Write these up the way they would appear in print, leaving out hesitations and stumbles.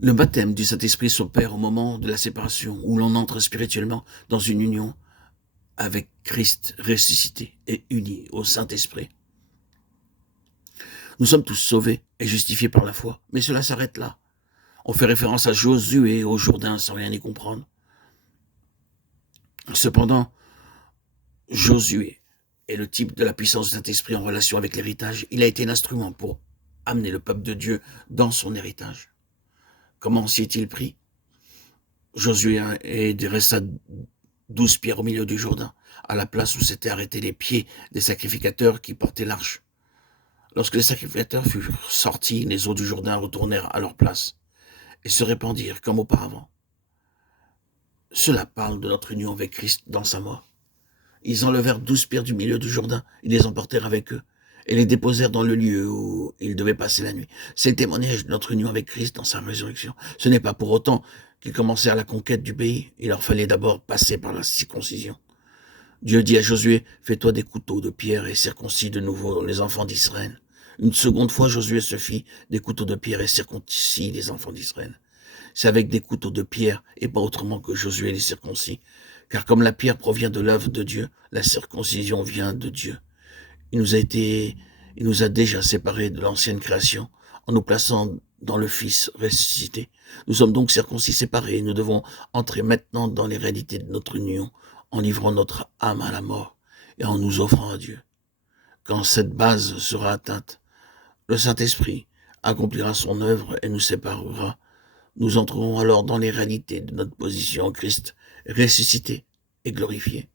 Le baptême du Saint-Esprit s'opère au moment de la séparation, où l'on entre spirituellement dans une union avec Christ ressuscité et uni au Saint-Esprit. Nous sommes tous sauvés et justifiés par la foi, mais cela s'arrête là. On fait référence à Josué et au Jourdain sans rien y comprendre. Cependant, Josué est le type de la puissance du Saint-Esprit en relation avec l'héritage. Il a été l'instrument pour amener le peuple de Dieu dans son héritage. Comment s'y est-il pris? Josué resta 12 pierres au milieu du Jourdain, à la place où s'étaient arrêtés les pieds des sacrificateurs qui portaient l'arche. Lorsque les sacrificateurs furent sortis, les eaux du Jourdain retournèrent à leur place et se répandirent comme auparavant. Cela parle de notre union avec Christ dans sa mort. Ils enlevèrent 12 pierres du milieu du Jourdain, ils les emportèrent avec eux et les déposèrent dans le lieu où ils devaient passer la nuit. C'est le témoignage de notre union avec Christ dans sa résurrection. Ce n'est pas pour autant qu'ils commencèrent la conquête du pays. Il leur fallait d'abord passer par la circoncision. Dieu dit à Josué, fais-toi des couteaux de pierre et circoncis de nouveau les enfants d'Israël. Une seconde fois, Josué se fit des couteaux de pierre et circoncis les enfants d'Israël. C'est avec des couteaux de pierre et pas autrement que Josué les circoncis. Car comme la pierre provient de l'œuvre de Dieu, la circoncision vient de Dieu. Il nous a déjà séparés de l'ancienne création en nous plaçant dans le Fils ressuscité. Nous sommes donc circoncis séparés et nous devons entrer maintenant dans les réalités de notre union en livrant notre âme à la mort et en nous offrant à Dieu. Quand cette base sera atteinte, le Saint-Esprit accomplira son œuvre et nous séparera. Nous entrerons alors dans les réalités de notre position en Christ, ressuscité et glorifié.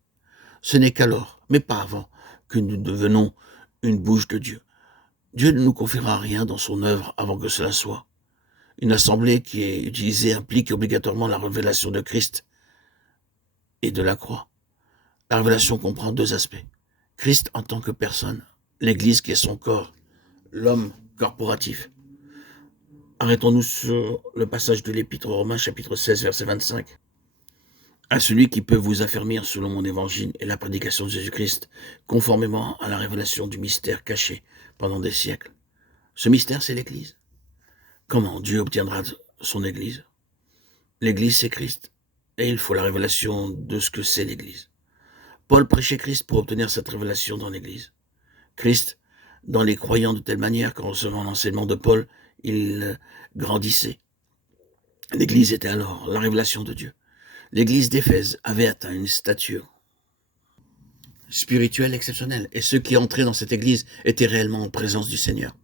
Ce n'est qu'alors, mais pas avant, que nous devenons une bouche de Dieu. Dieu ne nous confiera rien dans son œuvre avant que cela soit. Une assemblée qui est utilisée implique obligatoirement la révélation de Christ et de la croix. La révélation comprend deux aspects. Christ en tant que personne, l'Église qui est son corps, l'homme corporatif. Arrêtons-nous sur le passage de l'Épître aux Romains, chapitre 16, verset 25. À celui qui peut vous affermir selon mon évangile et la prédication de Jésus-Christ, conformément à la révélation du mystère caché pendant des siècles. Ce mystère, c'est l'Église. Comment Dieu obtiendra son Église? L'Église, c'est Christ, et il faut la révélation de ce que c'est l'Église. Paul prêchait Christ pour obtenir cette révélation dans l'Église. Christ, dans les croyants de telle manière qu'en recevant l'enseignement de Paul, il grandissait. L'Église était alors la révélation de Dieu. L'Église d'Éphèse avait atteint une stature spirituelle exceptionnelle, et ceux qui entraient dans cette Église étaient réellement en présence du Seigneur.